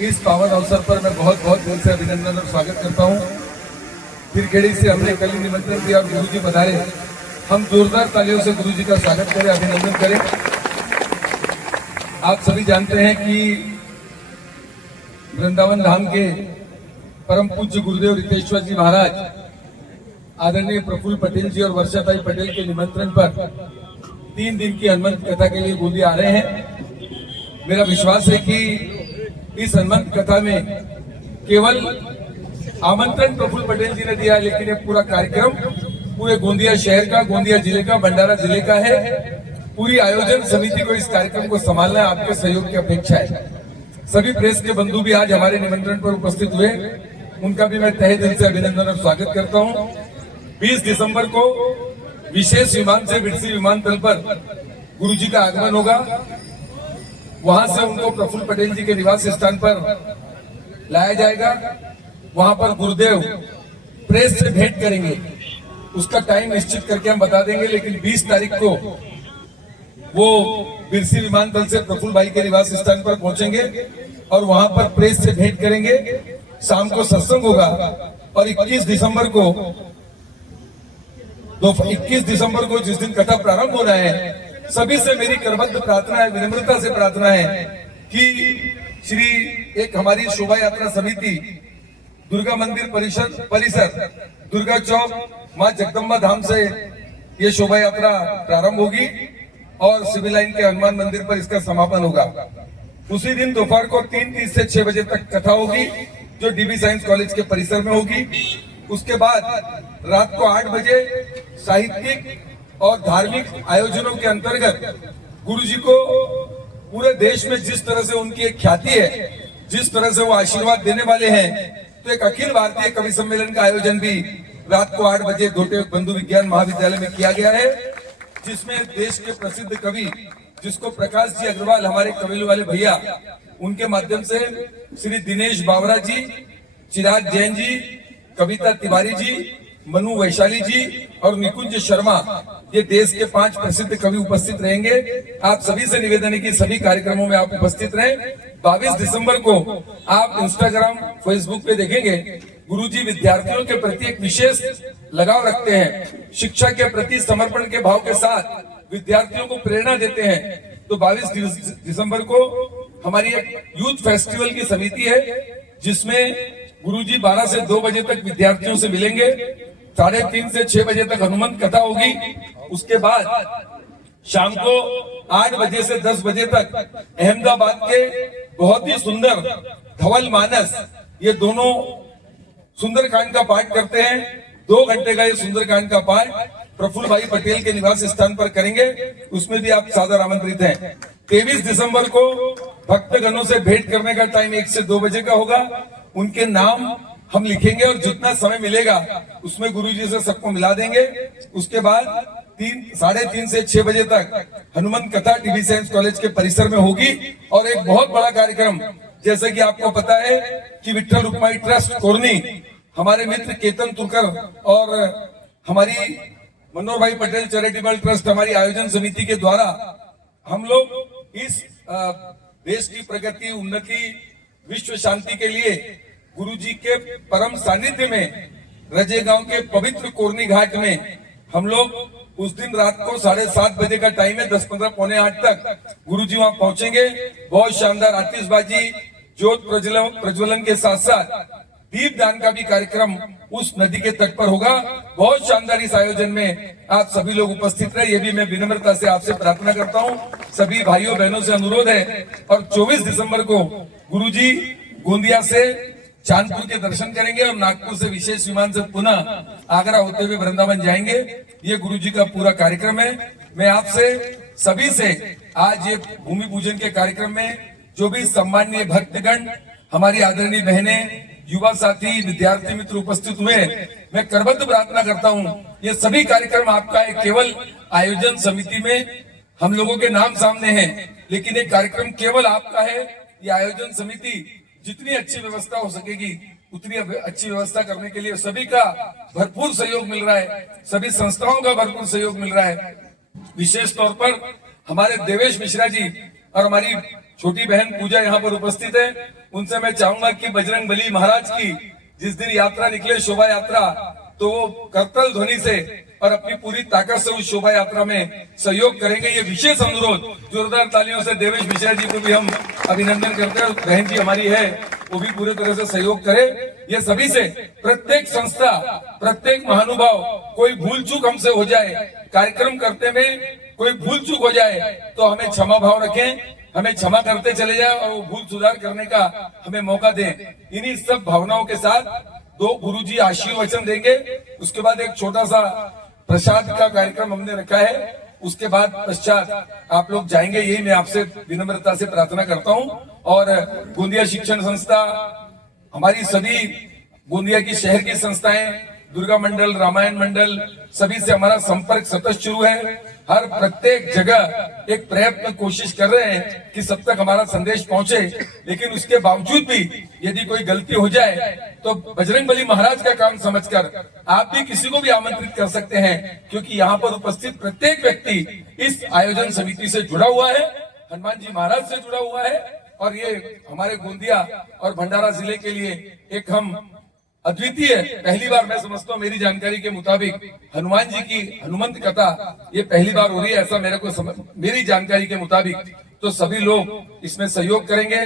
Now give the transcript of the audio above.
इस पावन अवसर पर मैं बहुत बहुत दिल से अभिनंदन और स्वागत करता हूं। फिरखेड़ी से हमने कल ही निमंत्रण दिया और गुरुजी पधारे। हम जोरदार तालियों से गुरुजी का स्वागत करें, अभिनंदन करें। आप सभी जानते हैं कि वृंदावन धाम के परम पूज्य गुरुदेव रितेश्वर जी महाराज आदरणीय प्रफुल्ल पटेल जी और वर्षाताई पटेल के निमंत्रण पर 3 दिन की हनुमंत कथा के लिए गोंदिया आ रहे हैं। मेरा विश्वास है कि इस हनुमंत कथा में केवल आमंत्रण प्रफुल्ल पटेल जी ने दिया, लेकिन ये पूरा कार्यक्रम पूरे गोंदिया शहर का, गोंदिया जिले का, भंडारा जिले का है। पूरी आयोजन समिति को इस कार्यक्रम को संभालना है, आपके सहयोग की अपेक्षा है। सभी प्रेस के बंधु भी आज हमारे निमंत्रण पर उपस्थित हुए, उनका भी मैं तहे दिल से अभिनंदन और स्वागत करता हूं। 20 दिसंबर को विशेष विमान से बिरसी विमानतल पर गुरुजी का आगमन होगा। वहां से उनको प्रफुल्ल पटेल जी के निवास स्थान पर लाया जाएगा। वहां पर गुरुदेव प्रेस से भेंट करेंगे, उसका टाइम निश्चित करके हम बता देंगे, लेकिन 20 तारीख को वो बिरसी विमानतल से प्रफुल्ल भाई के निवास स्थान पर पहुंचेंगे और वहां पर प्रेस से भेंट करेंगे। शाम को सत्संग होगा और 21 दिसंबर को जिस दिन कथा प्रारंभ होना है, सभी से मेरी करबद्ध प्रार्थना है, विनम्रता से प्रार्थना है कि एक हमारी शोभा यात्रा समिति दुर्गा मंदिर परिसर दुर्गा चौक मां जगदम्बा धाम से ये शोभा यात्रा प्रारंभ होगी और सिविल लाइन के हनुमान मंदिर पर इसका समापन होगा। उसी दिन दोपहर को 3:30 से 6 बजे तक कथा होगी, जो डीबी साइंस कॉलेज के परिसर में होगी। उसके बाद रात को 8 बजे साहित्यिक और धार्मिक आयोजनों के अंतर्गत गुरुजी को पूरे देश में जिस तरह से उनकी एक ख्याति है, जिस तरह से वो आशीर्वाद देने वाले हैं, तो एक अखिल भारतीय कवि सम्मेलन का आयोजन भी रात को 8 बजे घोटे बंधु विज्ञान महाविद्यालय में किया गया है, जिसमें देश के प्रसिद्ध कवि जिसको प्रकाश जी अग्रवाल हमारे कवेलू वाले भैया, उनके माध्यम से श्री दिनेश बावरा जी, चिराग जैन जी, कविता तिवारी जी, मनु वैशाली जी और निकुंज शर्मा, ये देश के 5 प्रसिद्ध कवि उपस्थित रहेंगे। आप सभी से निवेदन है कि सभी कार्यक्रमों में आप उपस्थित रहें। 22 दिसंबर को आप इंस्टाग्राम, फेसबुक पे देखेंगे गुरुजी विद्यार्थियों के प्रति एक विशेष लगाव रखते हैं, शिक्षा के प्रति समर्पण के भाव के साथ विद्यार्थियों को प्रेरणा देते हैं। तो 22 दिसंबर को हमारी एक यूथ फेस्टिवल की समिति है, जिसमें गुरुजी 12 से 2 बजे तक विद्यार्थियों से मिलेंगे। 3:30 से 6 बजे तक हनुमंत कथा होगी। उसके बाद शाम को 8 बजे से 10 बजे तक अहमदाबाद के बहुत ही सुंदर धवल मानस, ये दोनों सुंदरकांड का पाठ करते हैं। 2 घंटे का ये सुंदरकांड का पाठ प्रफुल्ल भाई पटेल के निवास स्थान पर करेंगे, उसमें भी आप सादर आमंत्रित हैं। 23 दिसंबर को भक्तगणों से भेंट करने का टाइम 1 से 2 बजे का होगा। उनके नाम हम लिखेंगे और जितना समय मिलेगा उसमें गुरुजी से सबको मिला देंगे। उसके बाद 3:30 से 6 बजे तक हनुमान कथा डीबी साइंस कॉलेज के परिसर में होगी। और एक बहुत बड़ा कार्यक्रम, जैसे कि आपको पता है कि विठ्ठल रुक्माई ट्रस्ट कोरनी, हमारे मित्र केतन तुरकर और हमारी मनोहर भाई पटेल चैरिटेबल ट्रस्ट, हमारी आयोजन समिति के द्वारा हम लोग इस देश की प्रगति, उन्नति, विश्व शांति के लिए गुरुजी के परम सानिध्य में रजे गांव के पवित्र कोरनी घाट में हम लोग उस दिन रात को 7:30 बजे का टाइम है, 10:15 पौने 8 तक गुरुजी वहां पहुंचेंगे। बहुत शानदार आतिशबाजी, ज्योत प्रज्वलन के साथ साथ दीपदान का भी कार्यक्रम उस नदी के तट पर होगा। बहुत शानदार इस आयोजन में आप सभी लोग उपस्थित रहे, ये भी मैं विनम्रता से आपसे प्रार्थना करता हूं। सभी भाइयों बहनों से अनुरोध है। और 24 दिसंबर को गुरुजी गोंदिया से चांदपुर के दर्शन करेंगे और नागपुर से विशेष विमान से पुनः आगरा होते हुए वृंदावन जाएंगे। ये गुरुजी का पूरा कार्यक्रम है। मैं आपसे सभी से आज ये भूमि पूजन के कार्यक्रम में जो भी सम्माननीय भक्तगण, हमारी आदरणीय बहनें, युवा साथी, विद्यार्थी मित्र उपस्थित हुए, मैं करबद्ध प्रार्थना करता हूं, ये सभी कार्यक्रम आपका है। केवल आयोजन समिति में हम लोगों के नाम सामने हैं, लेकिन एक कार्यक्रम केवल आपका है। ये आयोजन समिति जितनी अच्छी व्यवस्था हो सकेगी उतनी अच्छी व्यवस्था करने के लिए सभी का भरपूर सहयोग मिल रहा है, सभी संस्थाओं का भरपूर सहयोग मिल रहा है। विशेष तौर पर हमारे देवेश मिश्रा जी और हमारी छोटी बहन पूजा यहाँ पर उपस्थित है, उनसे मैं चाहूंगा कि बजरंग बली महाराज की जिस दिन यात्रा निकले, शोभा यात्रा, तो वो करतल ध्वनि से और अपनी पूरी ताकत से उस शोभा यात्रा में सहयोग करेंगे। ये विशेष अनुरोध जोरदार तालियों से देवेश मिश्रा जी को भी हम अभिनंदन करते हैं। बहन जी हमारी है, वो भी पूरी तरह से सहयोग करे। ये सभी से प्रत्येक संस्था, प्रत्येक महानुभाव, कोई भूल चूक हमसे हो जाए, कार्यक्रम करते में कोई भूल चूक हो जाए तो हमें क्षमा भाव रखें, हमें क्षमा करते चले जाए और वो भूल सुधार करने का हमें मौका दें। इन्हीं सब भावनाओं के साथ दो गुरुजी आशीर्वचन देंगे, उसके बाद एक छोटा सा प्रसाद का कार्यक्रम हमने रखा है, उसके बाद पश्चात आप लोग जाएंगे, यही मैं आपसे विनम्रता से प्रार्थना करता हूं। और गोंदिया शिक्षण संस्था, हमारी सभी गोंदिया की शहर की संस्थाएं, दुर्गा मंडल, रामायण मंडल, सभी से हमारा संपर्क सतत शुरू है। हर प्रत्येक जगह एक प्रयत्न कोशिश कर रहे हैं कि सब तक हमारा संदेश पहुंचे, लेकिन उसके बावजूद भी यदि कोई गलती हो जाए तो बजरंग बली महाराज का काम समझकर आप भी किसी को भी आमंत्रित कर सकते हैं, क्योंकि यहाँ पर उपस्थित प्रत्येक व्यक्ति इस आयोजन समिति से जुड़ा हुआ है, हनुमान जी महाराज से जुड़ा हुआ है। और ये हमारे गोंदिया और भंडारा जिले के लिए एक हम अद्वितीय, पहली बार मैं समझता हूँ, मेरी जानकारी के मुताबिक हनुमान जी की हनुमंत कथा ये पहली बार हो रही है, ऐसा मेरे को मेरी जानकारी के मुताबिक। तो सभी लोग इसमें सहयोग करेंगे।